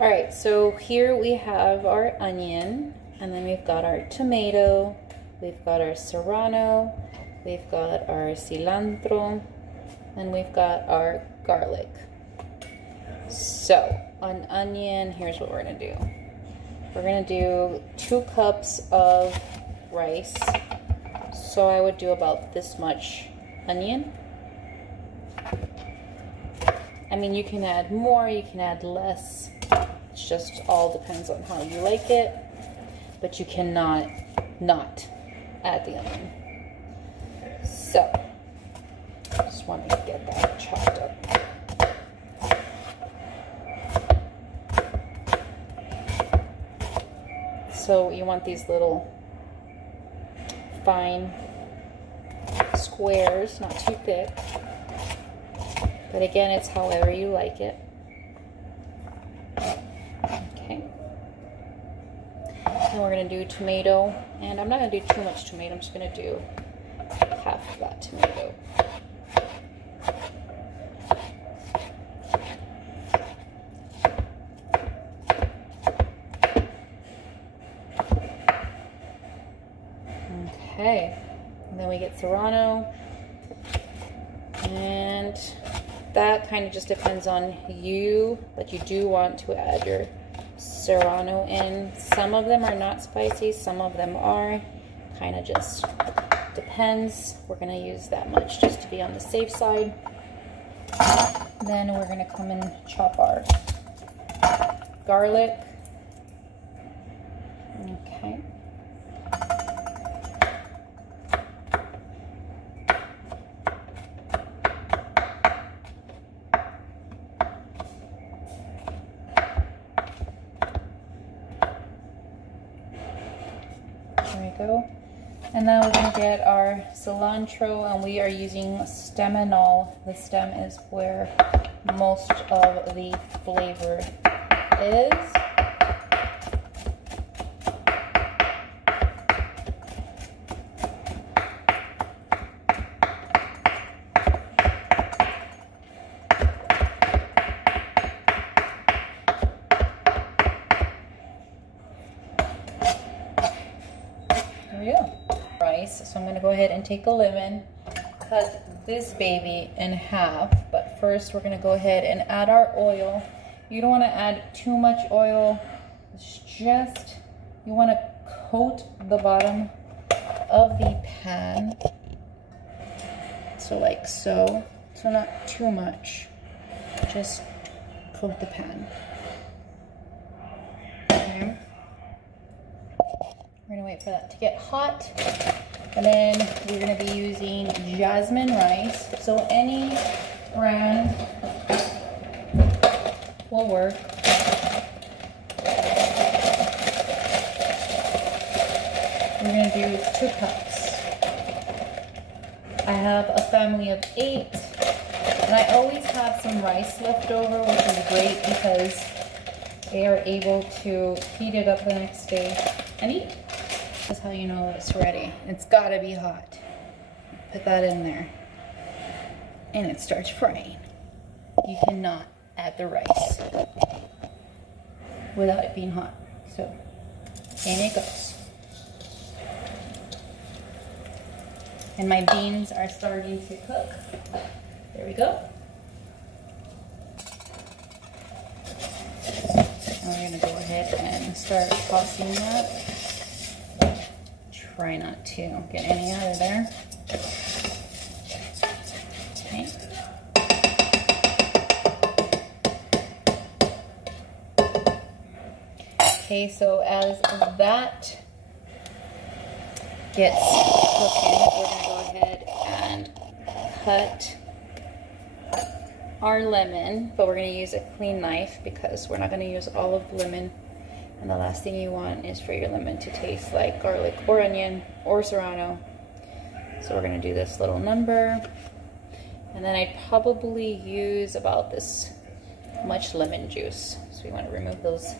All right, so here we have our onion, and then we've got our tomato, we've got our serrano, we've got our cilantro, and we've got our garlic. So on onion, here's what we're gonna do. We're gonna do 2 cups of rice. So I would do about this much onion. I mean, you can add more, you can add less. It just all depends on how you like it. But you cannot not add the onion. So, just want to get that chopped up. So you want these little fine squares, not too thick. But again, it's however you like it. Okay. And we're gonna do tomato, and I'm not gonna do too much tomato, I'm just gonna do half of that tomato. Okay, and then we get serrano, and that kind of just depends on you, but you do want to add your serrano in. Some of them are not spicy, some of them are. Kind of just depends. We're going to use that much just to be on the safe side. Then we're going to come and chop our garlic. Okay. There we go. And now we're going to get our cilantro, and we are using stem and all. The stem is where most of the flavor is. There we go. Rice. So I'm going to go ahead and take a lemon, cut this baby in half, but first we're going to go ahead and add our oil. You don't want to add too much oil. It's just, you want to coat the bottom of the pan. So like so. So not too much. Just coat the pan. Okay. We're gonna wait for that to get hot. And then we're gonna be using jasmine rice. So any brand will work. We're gonna do 2 cups. I have a family of 8, and I always have some rice left over, which is great because they are able to heat it up the next day and eat. That's how you know it's ready. It's gotta be hot. Put that in there. And it starts frying. You cannot add the rice without it being hot. So, in it goes. And my beans are starting to cook. There we go. And we're gonna go ahead and start tossing that. Try not to get any out of there. Okay. Okay, so as that gets cooking, we're gonna go ahead and cut our lemon, but we're gonna use a clean knife because we're not gonna use all of the lemon. And the last thing you want is for your lemon to taste like garlic or onion or serrano. So we're gonna do this little number. And then I'd probably use about this much lemon juice. So we wanna remove those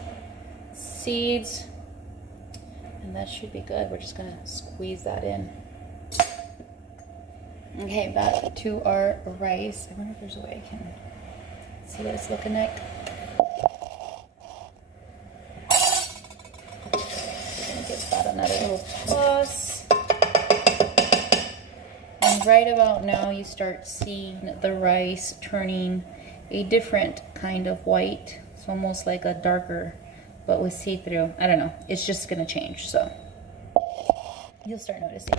seeds. And that should be good. We're just gonna squeeze that in. Okay, back to our rice. I wonder if there's a way I can see what it's looking like. gonna give that another little toss. And right about now you start seeing the rice turning a different kind of white. It's almost like a darker, but with see-through. I don't know. It's just gonna change, so you'll start noticing.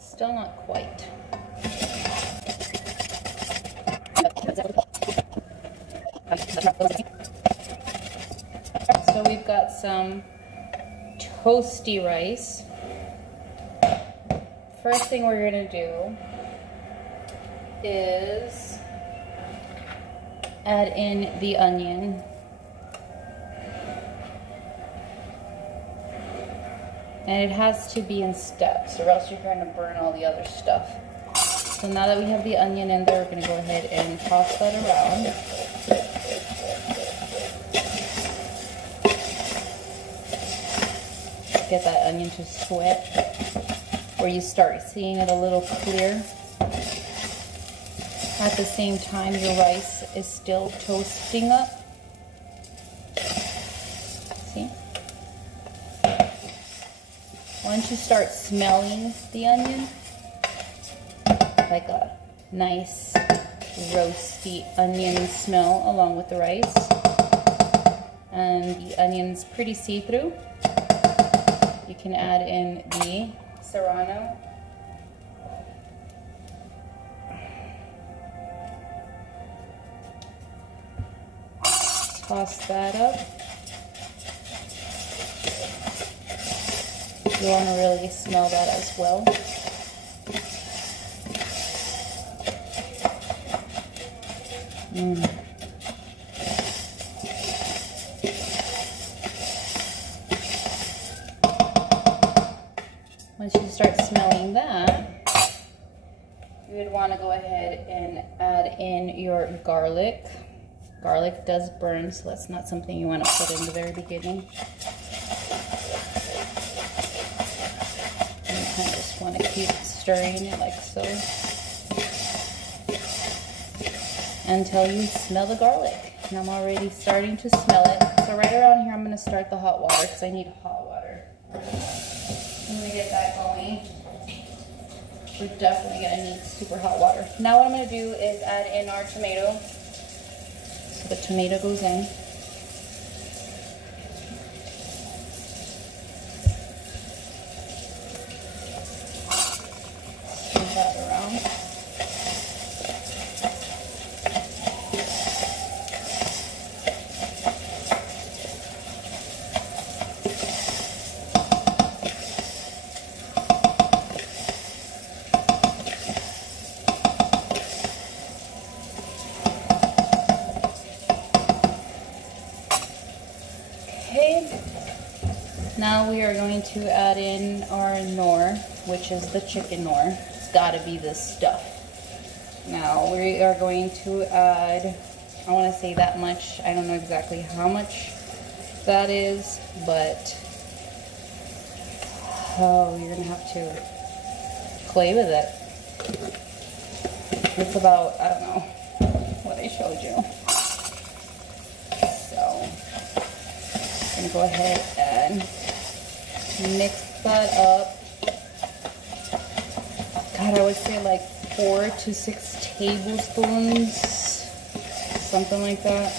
Still not quite. So we've got some toasty rice. First thing we're gonna do is add in the onion. And it has to be in steps, or else you're going to burn all the other stuff. So now that we have the onion in there, we're going to go ahead and toss that around. Get that onion to sweat, where you start seeing it a little clear. At the same time, your rice is still toasting up. See? Once you start smelling the onion, like a nice roasty onion smell along with the rice, and the onion's pretty see-through, you can add in the serrano. Toss that up. You want to really smell that as well. Once you start smelling that, you would want to go ahead and add in your garlic. Garlic does burn, so that's not something you want to put in the very beginning. I just want to keep stirring it like so until you smell the garlic. And I'm already starting to smell it. So right around here I'm going to start the hot water because I need hot water. I'm going to get that going. We're definitely going to need super hot water. Now what I'm going to do is add in our tomato. So the tomato goes in. That around. Okay, now we are going to add in our nor, which is the chicken nor. Gotta be this stuff. Now we are going to add, I want to say that much. I don't know exactly how much that is, but oh, you're gonna have to play with it. It's about, I don't know what I showed you. So I'm gonna go ahead and mix that up. God, I would say like 4 to 6 tablespoons, something like that.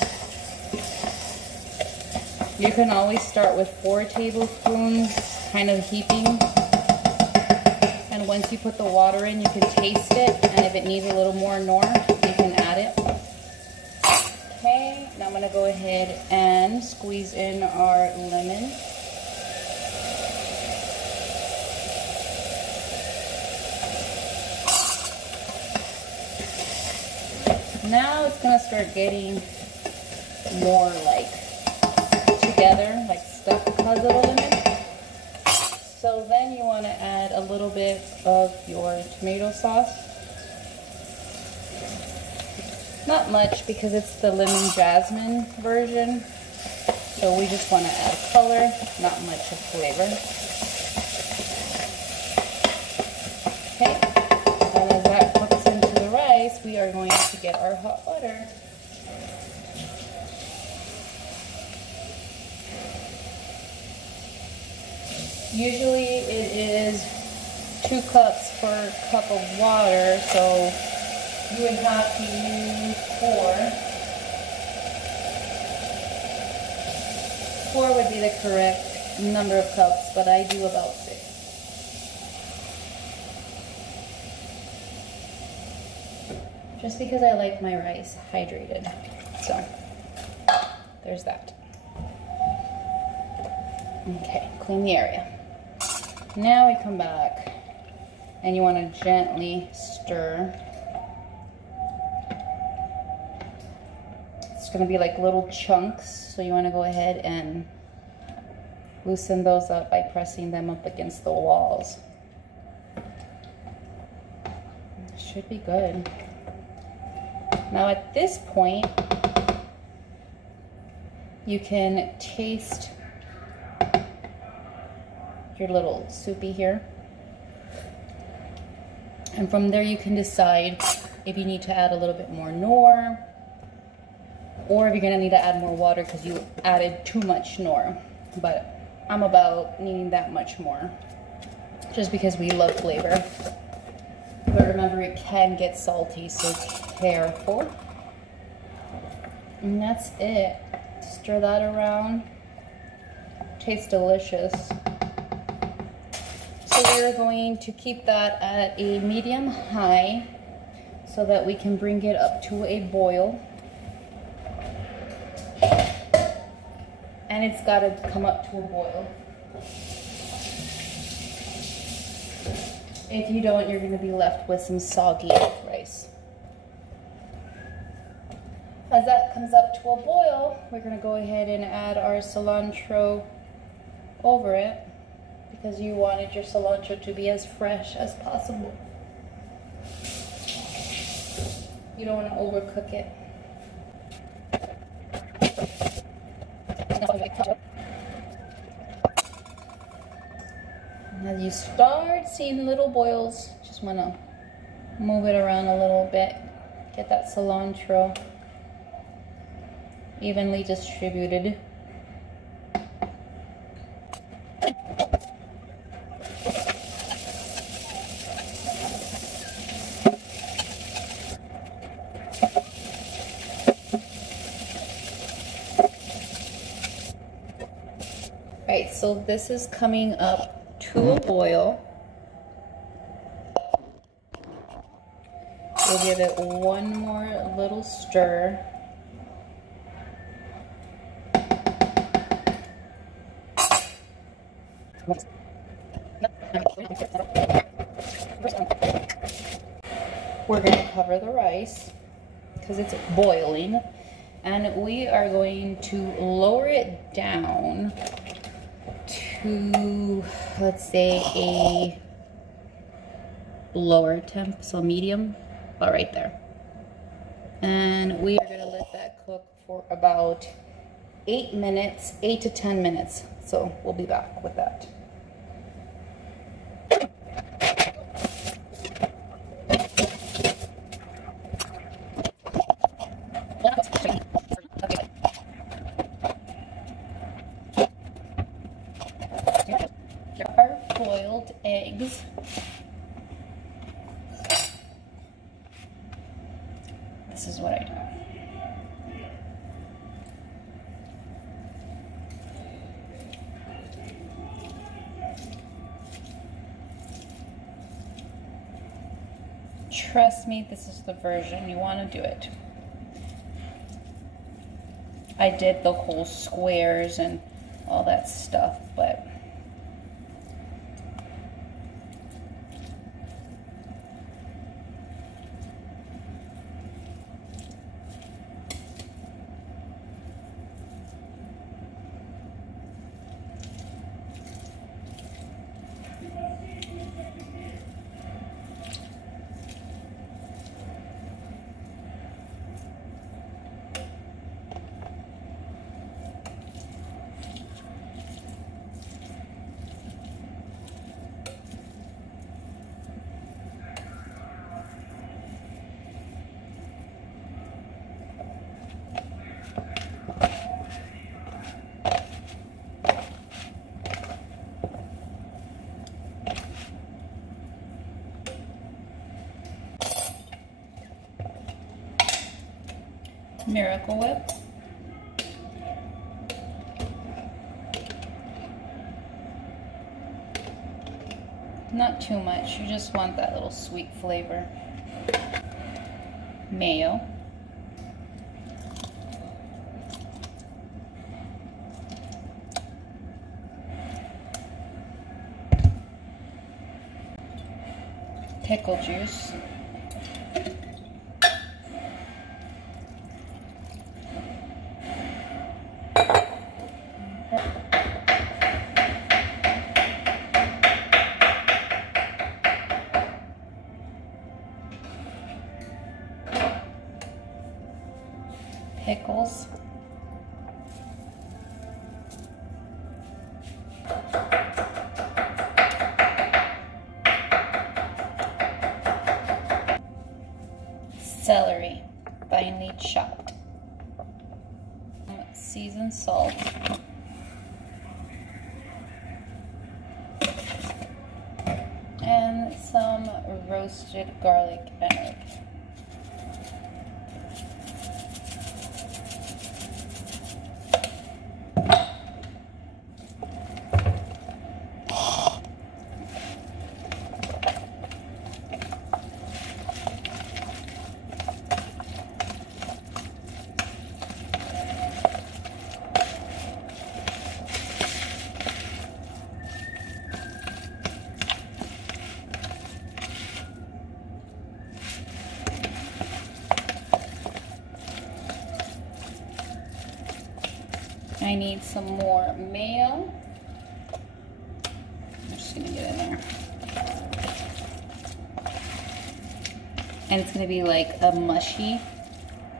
You can always start with 4 tablespoons, kind of heaping. And once you put the water in, you can taste it, and if it needs a little more nor, you can add it. gonna go ahead and squeeze in our lemon. Now it's gonna start getting more like together, like stuck because of the lemon. So then you want to add a little bit of your tomato sauce. Not much because it's the Lemon Jasmine version. So we just want to add color, not much of flavor. Okay, and as that cooks into the rice, we are going to get our hot butter. Usually it is 2 cups per cup of water, so you would have to use 4. 4 would be the correct number of cups, but I do about 6. Just because I like my rice hydrated. So, there's that. Okay, clean the area. Now we come back and you want to gently stir. It's going to be like little chunks, so you want to go ahead and loosen those up by pressing them up against the walls. Should be good. Now at this point, you can taste your little soupy here. And from there you can decide if you need to add a little bit more Knorr, or if you're gonna need to add more water because you added too much Knorr. But I'm about needing that much more, just because we love flavor. But remember, it can get salty, so careful. And that's it. Stir that around. Tastes delicious. So we're going to keep that at a medium-high so that we can bring it up to a boil. And it's got to come up to a boil. If you don't, you're going to be left with some soggy rice. As that comes up to a boil, we're going to go ahead and add our cilantro over it, because you wanted your cilantro to be as fresh as possible. You don't want to overcook it. And as you start seeing little boils, just want to move it around a little bit. Get that cilantro evenly distributed. Alright, so this is coming up to a boil. We'll give it one more little stir. We're going to cover the rice because it's boiling, and we are going to lower it down to, let's say, a lower temp, so medium, about right there. And we are going to let that cook for about 8 minutes, 8 to 10 minutes. So we'll be back with that. Our boiled eggs. This is what I do. Trust me, this is the version you want to do it. I did the whole squares and all that stuff, but Miracle Whip. Not too much, you just want that little sweet flavor. Mayo. Pickle juice. Pickles. Celery, finely chopped. Seasoned salt. And some roasted garlic and herbs. I need some more mayo. I'm just gonna get in there. And it's gonna be like a mushy,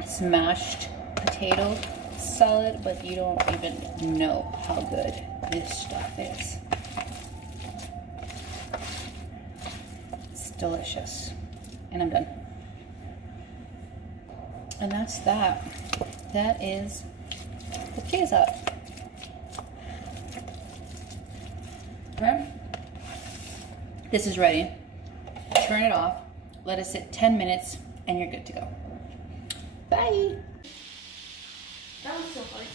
smashed potato salad, but you don't even know how good this stuff is. It's delicious. And I'm done. And that's that. That is the potato salad. Okay, this is ready. Turn it off, let it sit 10 minutes, and you're good to go. Bye. That was so hard.